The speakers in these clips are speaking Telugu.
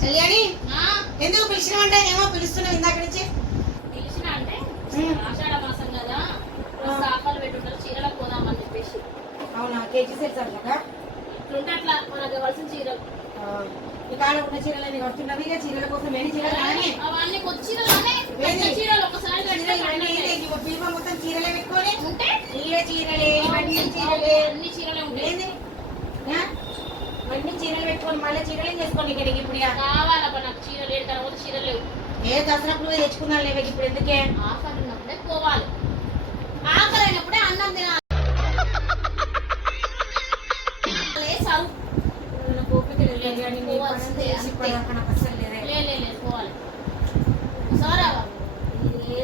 కళ్యాణి ఎందుకు పిలిచినావంటే ఏమో పిలుస్తున్నావు ఇందాక నుంచి. పిలిచిన అంటే ఆషాఢ మాసం కదా, ఆఫర్లు పెట్టుంటారు, చీరలకు పోదామని చెప్పేసి. అవునా, కేజీ సెట్స్ అట్లా ఇట్లుంటే అట్లా మనకు కావాల్సిన చీరలు. ఈ కాడ ఉన్న చీరలు కడుతున్నవి ఇక చీరల కోసం వేరే చీరలు అవన్నీ కొత్త చీరలు ఒకసారి పీప మొత్తం చీరలే పెట్టుకొని ఉంటే చీరలే ఇవన్నీ చీరలే అన్ని చీరలే ఉంటాయి. అన్ని చీరలు పెట్టుకొని మళ్ళీ చీరలు చేసుకోండి ఇక్కడికి. ఇప్పుడు కావాలబ్బా నాకు చీరలు లేడు, తర్వాత చీరలు లేవు. ఏ దసరాప్పుడు తెచ్చుకున్నాను లేవు, ఇప్పుడు ఎందుకే? ఆఫర్ ఉన్నప్పుడే పోవాలి, ఆఫర్ అయినప్పుడే అన్నం తినాలి. పోవాలి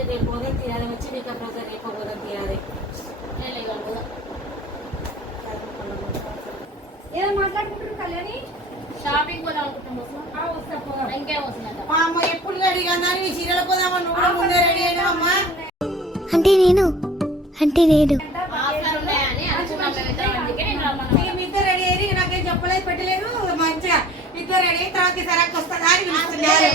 రేపు పోదాం తీరాలి, వచ్చి నీకు రోజు రేపు పోదాం తీరాలి. ఏదో మాట్లాడుకుంటారు కళ్యాణి. షాపింగ్ పోదాం అనుకుంటున్నాం. ఇంకేం వస్తుందంట. మా అమ్మ ఎప్పుడు రెడీ కదా నీ చీరలు పోదామని నువ్వు కూడా ముందే రెడీ అయినావమ్మా. అంటే నేను ఆఫర్ ఉన్నాయని అనుకున్నాం. అందుకే నేను రమ్మన్నా. ఇద్దరు రెడీ అయ్యి నాకేం చెప్పలేదు పెట్టలేదు. మంచిగా ఇద్దరు రెడీ అయిన తర్వాత సరకు వస్తుందా అని పిలుస్తున్నారు.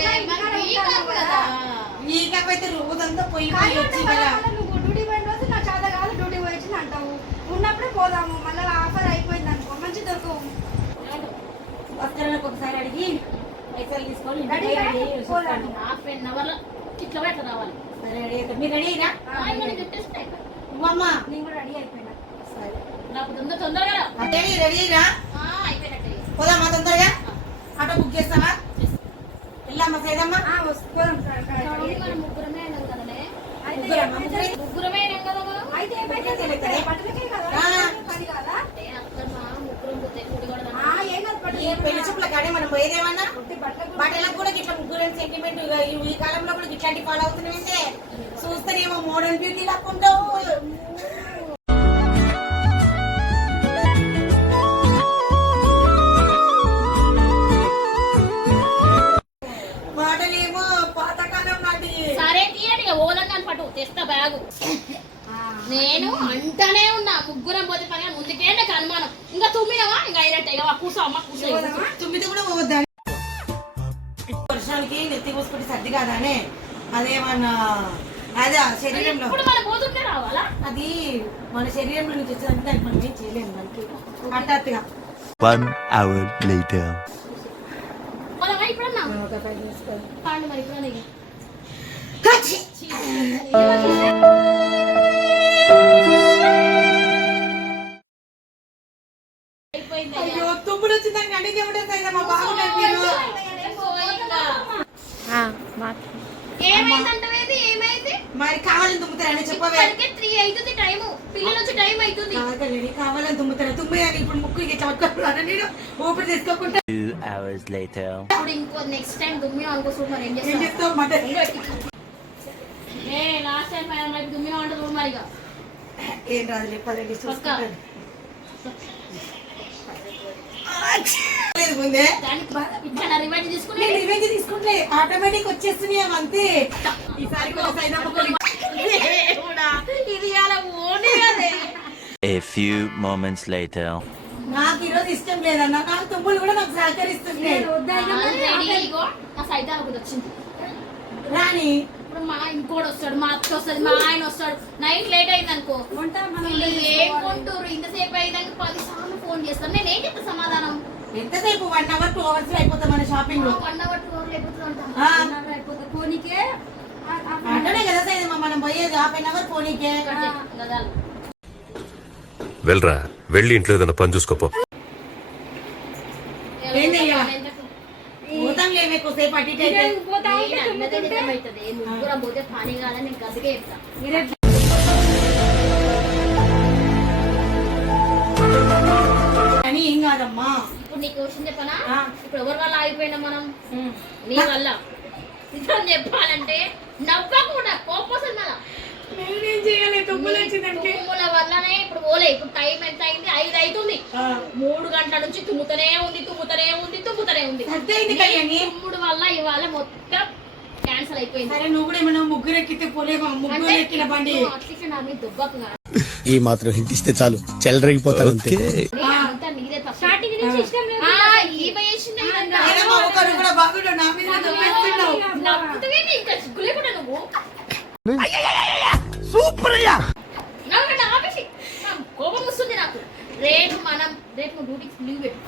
నీకైతే రోజంతా పోయి వచ్చి కదా నువ్వు డ్యూటీ పోయిన రోజు నా చేత కాదు డ్యూటీ పోయింది అంటావు. ఉన్నప్పుడే పోదాము, మళ్ళీ ఆఫర్ అయిపోయింది అనుకో మంచి దొరకవు. వస్త్రాలకు ఒకసారి అడిగి పైసలు తీసుకొని హాఫ్ అన్ అవర్ లో ఇట్లా బయట రావాలి. సరే రెడీ అవుతాం. మీరు రెడీ అయినా అమ్మ నేను కూడా రెడీ అయిపోయినా. సరే నాకు తొందరగా అదే రెడీ అయినా అయిపోయినట్టే. పోదామా తొందరగా? ఆటో బుక్ చేస్తావా? వెళ్ళమ్మా సైదమ్మా. ముగ్గురమే అయినాం కదనే. ముగ్గురమే కదా అయితే పట్టణకే కదా పని కదా. పెళ్లి చూపుల కాడే మనం పోయేదేమన్నా బట్టలకు కూడా ఇట్లా ముగ్గురు సెంటిమెంట్ ఈ కాలంలో కూడా ఇట్లాంటి ఫాలో అవుతున్నాయంటే చూస్తేనేమో మోడర్న్ బ్యూటీ లాక్కుంటావు. మాటలేమో పాతకాలం నాటి. సరే తీయండి ఇక ఓలంగా పట్టు తెస్తా బ్యాగు. నేను అంటనే ఉన్నా ముగ్గురం పోతే పని ముందుకే నాకు అనుమానం. ఇంకా తుమ్మినవా ఇంకా అయినట్టే కూర్చో అమ్మ కూర్చో. తుమ్మిది కూడా పోవద్దా? వర్షానికి నెత్తి పోసుకుంటే సర్ది కాదానే అదేమన్నా అదే శరీరంలో ఇప్పుడు మనం పోతుంటే రావాలా? అది మన శరీరంలో నుంచి వచ్చిందంటే దానికి మనం ఏం చేయలేము. మనకి హఠాత్తుగా 1 hour later. ఇప్పుడన్నా కాండి మరి ఇప్పుడు అయ్యో తుమ్ముడు వచ్చిందని అడిగి ఎవడైతే మా బాగుంటారు మీరు. ఏమైంది మరి కావాలని తుమ్ముతారని చెప్పవే. 3 అవుతుంది టైం, పిల్లలు వచ్చి టైం అవుతుంది. కావాలని తుమ్ముతారా? తుమ్మేయాలి ఇప్పుడు ముక్కు ఇక చదువుకుంటున్నాను నేను ఊపిరి తీసుకోకుండా. 2 hours later. ఇప్పుడు ఇంకో నెక్స్ట్ టైం తుమ్మినా అనుకో చూడు మరి ఏం ఏం చేస్తావు మాట లాస్ట్ టైం తుమ్మినా అంటే చూడు మరి ఇక ఏం రాదు చెప్పాలండి చూసుకుంటాను. ముందే ఇట్లా రివైండ్ తీసుకుని నేను రివెంజ్ తీసుకుంటే ఆటోమేటిక్ వచ్చేస్తున్నాయి అంతే. ఈసారి ఇది అలా ఓనే అదే. A few moments later. నాకు ఈరోజు ఇష్టం లేదన్నా, నాకు తుమ్ములు కూడా నాకు సహకరిస్తున్నాయి. నా సైతం ఒకటి వచ్చింది రాని ఇప్పుడు మా ఇంకోటి వస్తాడు, మా అత్త వస్తుంది, మా ఆయన వస్తాడు. నైట్ లేట్ అయింది అనుకో ఏం కొంటారు ఇంతసేపు అయిందాక 10 సార్లు ఫోన్ చేస్తాను. నేను ఏం చెప్తా సమాధానం? ఎంతసేపు 1 hour 2 hours అయిపోతాం మన షాపింగ్ లో. 1 hour 2 hours అయిపోతుంది ఫోన్కే అంటనే కదా సైదమ్మా మనం పోయేది 1/2 hour పోనీకే. వెళ్ళరా, వెళ్ళి ఇంట్లో ఏదైనా పని చూసుకోపో. పోతాం లేవే కొద్దిసేపు అటు ఇటు అయితే. ముగ్గురం పోతే పని కాదని నేను గదిగా చెప్తా. అని ఏం కాదమ్మా. ఇప్పుడు నీకు క్వశ్చన్ చెప్పనా? ఇప్పుడు ఎవరి వల్ల ఆగిపోయినా మనం? నీ వల్ల. నిజం చెప్పాలంటే నవ్వకుండా కోపం మళ్ళా నేనేం చేయాలి? తుమ్ములు వచ్చిందంటే తుమ్ముల వల్లనే ఇప్పుడు పోలే. ఇప్పుడు టైం ఎంత అయింది? 5 అవుతుంది. 3 గంటల నుంచి తుమ్ముతనే ఉంది. తుమ్ముడు వల్ల ఇవాళ మొత్తం క్యాన్సల్ అయిపోయింది. సరే నువ్వు కూడా ఏమన్నా ముగ్గురు ఎక్కితే పోలేమా? ముగ్గురు ఎక్కిన బండి అట్లీస్ట్ నా మీద దుబ్బకు ఈ మాత్రం హింట్ ఇస్తే చాలు చెలరేగిపోతారు అంతే. అంతా నీదే తప్పు. స్టార్టింగ్ నుంచి ఇష్టం లేదు. ఈ వయసు బాగుండు నా మీద తప్పేస్తున్నావు. నవ్వుతావేంటి? ఇంకా సిగ్గులే కూడా నువ్వు నవ్వు ఆపేసి కోపం వస్తుంది నాకు. రేపు నువ్వు డ్యూటీకి లీవ్ పెట్టు.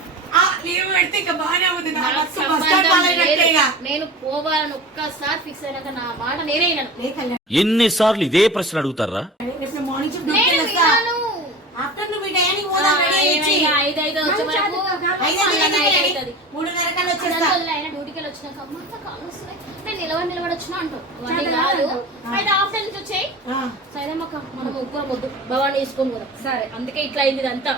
లీవ్ పెడితే ఇంకా బాగానే అవుతుంది. నా నాకు బస్సు బస్ సంబంధం స్టాండ్ పాలైనట్టే ఇక. లేదు. నేను పోవాలని ఒక్కసారి ఫిక్స్ అయినాక నా మాట నేనే వినను. లే కళ్యాణ్, ఎన్నిసార్లు ఇదే ప్రశ్న అడుగుతారా? రేపు మార్నింగ్ షిఫ్ట్ నేను డ్యూటీకి వస్తా. వినను. ఆఫ్టర్నూన్ మీ టయానికి పోదాం, రెడీ అయ్యి. 5 వచ్చే వరకు 5:30 అవుతుంది. 3:30 కల్లా వచ్చేస్తా. ఆయన డ్యూటీకి వెళ్ళి వచ్చినాక అమ్మ అంతా కాళ్ళు వస్తున్నాయి, నేను నిలబడి వచ్చినా అంటావు. అవన్నీ కాదు. అయితే ఆఫ్టర్ నుంచి వచ్చేయి. సరే అక్క, మనం ముగ్గురం వద్దు, భవాని వేసుకొని పోదాం. సరే, అందుకే ఇట్లా అయింది ఇదంతా.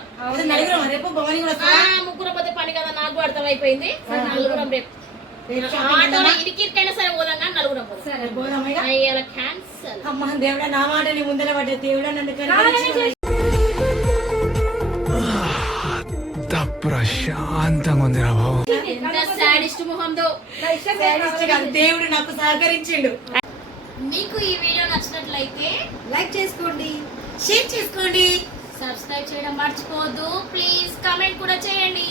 నలుగురం రేపు భవాని కూడా వస్తా. ముగ్గురం పోతే పని కదా, నాకు అర్థమైపోయింది. నలుగురం రేపు ఆటోలో ఇరికిరికైనా సరే పోదాం కానీ నలుగురం పోదాం. సరే పోదాం ఇక. అయ్యాల క్యాన్సల్. అమ్మ దేవుడా, నా మాట నీ ముందర పడ్డా. దేవుడా నన్ను కరుణించు. ప్రశాంతంగా ఉంది రా బాబు. ఎంత సాడిస్ట్ మొహంతో. దేవుడు నాకు సహకరించిండు. మీకు ఈ వీడియో నచ్చినట్లయితే లైక్ చేసుకోండి, షేర్ చేసుకోండి, సబ్స్క్రైబ్ చేయడం మర్చిపోవద్దు. ప్లీజ్ కామెంట్ కూడా చేయండి.